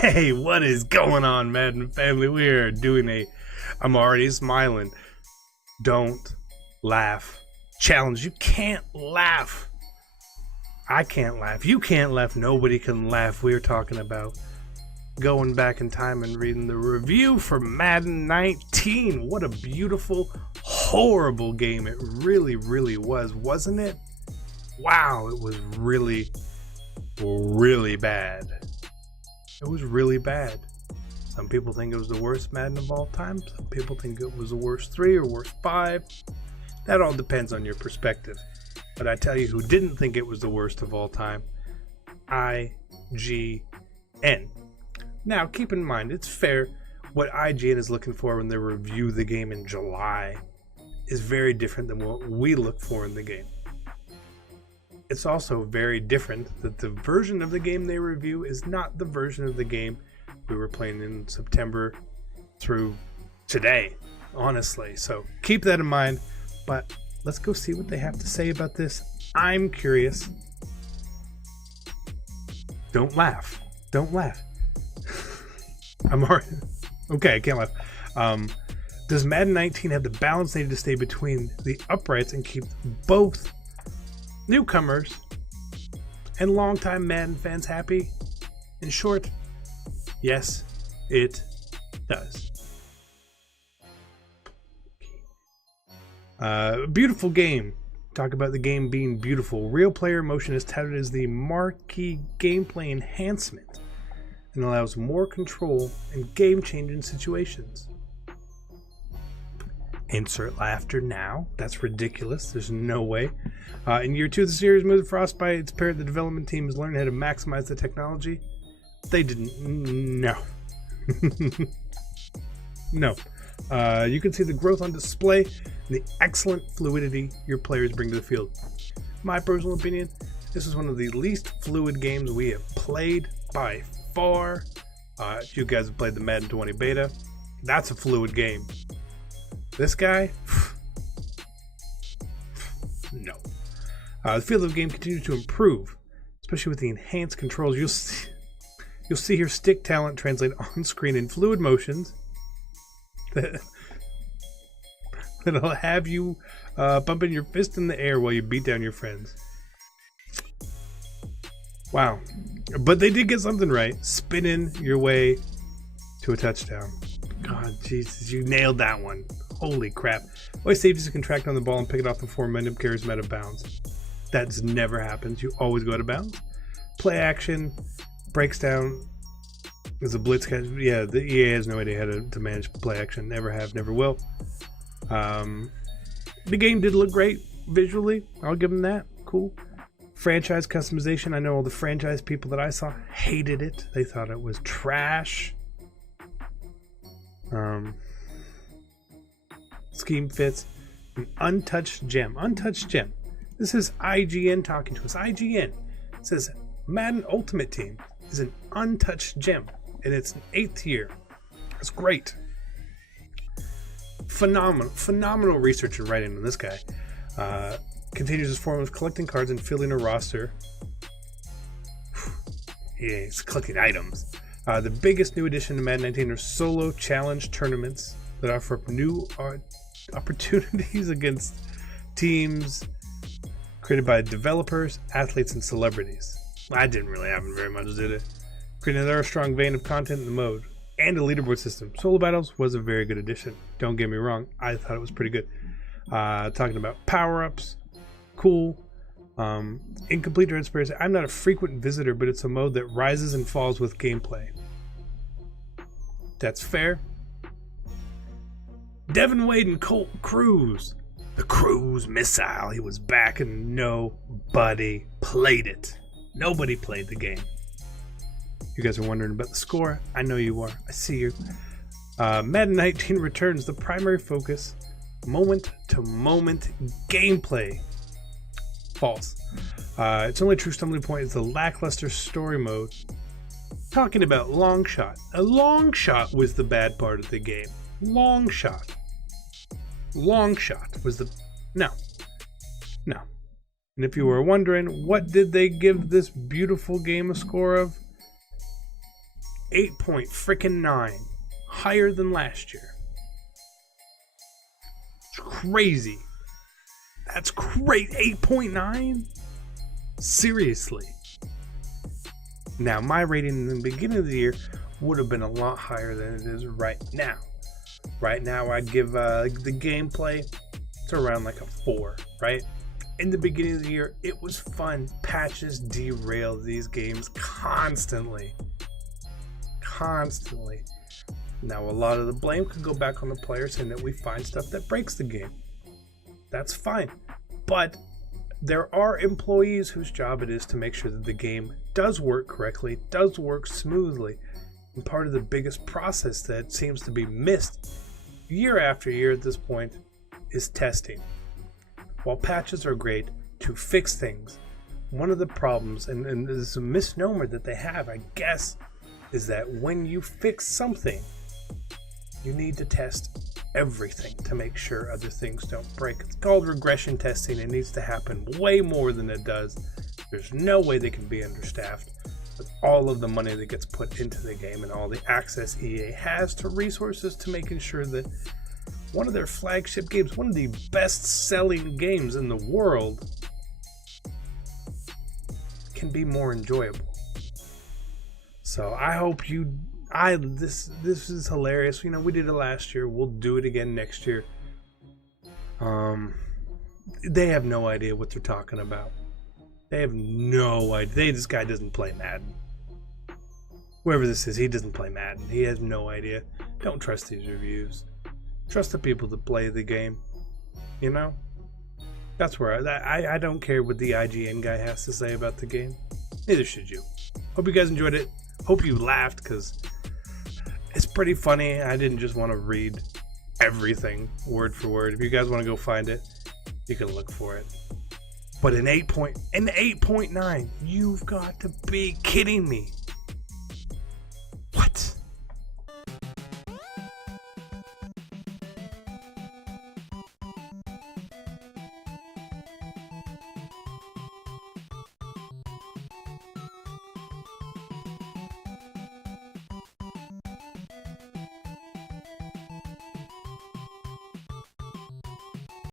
Hey, what is going on, Madden family? We are doing I'm already smiling. Don't laugh challenge. You can't laugh. I can't laugh. You can't laugh. Nobody can laugh. We're talking about going back in time and reading the review for Madden 19. What a beautiful, horrible game it really, really was, wasn't it? Wow, it was really, really bad. It was really bad. Some people think it was the worst Madden of all time. Some people think it was the worst 3 or worst 5. That all depends on your perspective. But I tell you who didn't think it was the worst of all time. IGN. Now, keep in mind, it's fair. What IGN is looking for when they review the game in July is very different than what we look for in the game. It's also very different that the version of the game they review is not the version of the game we were playing in September through today, honestly. So keep that in mind, but let's go see what they have to say about this. I'm curious. Don't laugh. Don't laugh. I'm already... Okay, I can't laugh. Does Madden 19 have the balance needed to stay between the uprights and keep both newcomers and longtime Madden fans happy? In short, yes, it does. Beautiful game. Talk about the game being beautiful. Real player motion is touted as the marquee gameplay enhancement and allows more control in game-changing situations. Insert laughter now. That's ridiculous. There's no way. In year 2 of the series, moved Frostbite. It's apparent the development team has learned how to maximize the technology. They didn't. No. No. You can see the growth on display and the excellent fluidity your players bring to the field. My personal opinion, this is one of the least fluid games we have played by far. You guys have played the Madden 20 beta. That's a fluid game. This guy? No. The field of the game continues to improve, especially with the enhanced controls. You'll see here stick talent translate on screen in fluid motions that'll have you bumping your fist in the air while you beat down your friends. Wow. But they did get something right. Spinning your way to a touchdown. God, Jesus, you nailed that one. Holy crap. Always safeties to contract on the ball and pick it off before momentum carries them out of bounds. That never happens. You always go out of bounds. Play action breaks down as a blitz catch. Yeah, the EA has no idea how to manage play action. Never have, never will. The game did look great visually. I'll give them that. Cool. Franchise customization. I know all the franchise people that I saw hated it. They thought it was trash. Scheme fits. An untouched gem. Untouched gem. This is IGN talking to us. IGN says Madden Ultimate Team is an untouched gem, and it's an 8th year. That's great. Phenomenal research and writing on this guy. Continues his form of collecting cards and filling a roster. Yeah, he's collecting items. The biggest new addition to Madden 19 are solo challenge tournaments that offer up new opportunities against teams created by developers, athletes, and celebrities. That didn't really happen very much, did it? Creating another strong vein of content in the mode and a leaderboard system. Solo battles was a very good addition. Don't get me wrong, I thought it was pretty good. Talking about power-ups, cool. Incomplete transparency. I'm not a frequent visitor, but it's a mode that rises and falls with gameplay. That's fair. Devin Wade and Colt Cruz. The Cruz missile. He was back and nobody played it. Nobody played the game. You guys are wondering about the score. I know you are. I see you. Madden 19 returns the primary focus, moment-to-moment gameplay. False. Its only true stumbling point is the lackluster story mode. Talking about long shot. A long shot was the bad part of the game. Long shot. Long shot was the... No. And if you were wondering, what did they give this beautiful game a score of? 8.9, higher than last year. It's crazy. That's great. 8.9? Seriously. Now, my rating in the beginning of the year would have been a lot higher than it is right now. Right now, I'd give the gameplay to around like a 4, right? In the beginning of the year, it was fun. Patches derailed these games constantly. Now, a lot of the blame could go back on the players saying that we find stuff that breaks the game. That's fine. But there are employees whose job it is to make sure that the game does work correctly, does work smoothly. And part of the biggest process that seems to be missed year after year at this point is testing. While patches are great to fix things, one of the problems, and there's a misnomer that they have, I guess, is that when you fix something, you need to test everything to make sure other things don't break. It's called regression testing. It needs to happen way more than it does. There's no way they can be understaffed with all of the money that gets put into the game and all the access EA has to resources to making sure that one of their flagship games, one of the best-selling games in the world, can be more enjoyable. So I hope this is hilarious. You know, we did it last year. We'll do it again next year. They have no idea what they're talking about. They have no idea. This guy doesn't play Madden. Whoever this is, he doesn't play Madden. He has no idea. Don't trust these reviews. Trust the people that play the game. You know? That's where I don't care what the IGN guy has to say about the game. Neither should you. Hope you guys enjoyed it. Hope you laughed, because it's pretty funny. I didn't just want to read everything word for word. If you guys want to go find it, you can look for it. But an 8.9, you've got to be kidding me.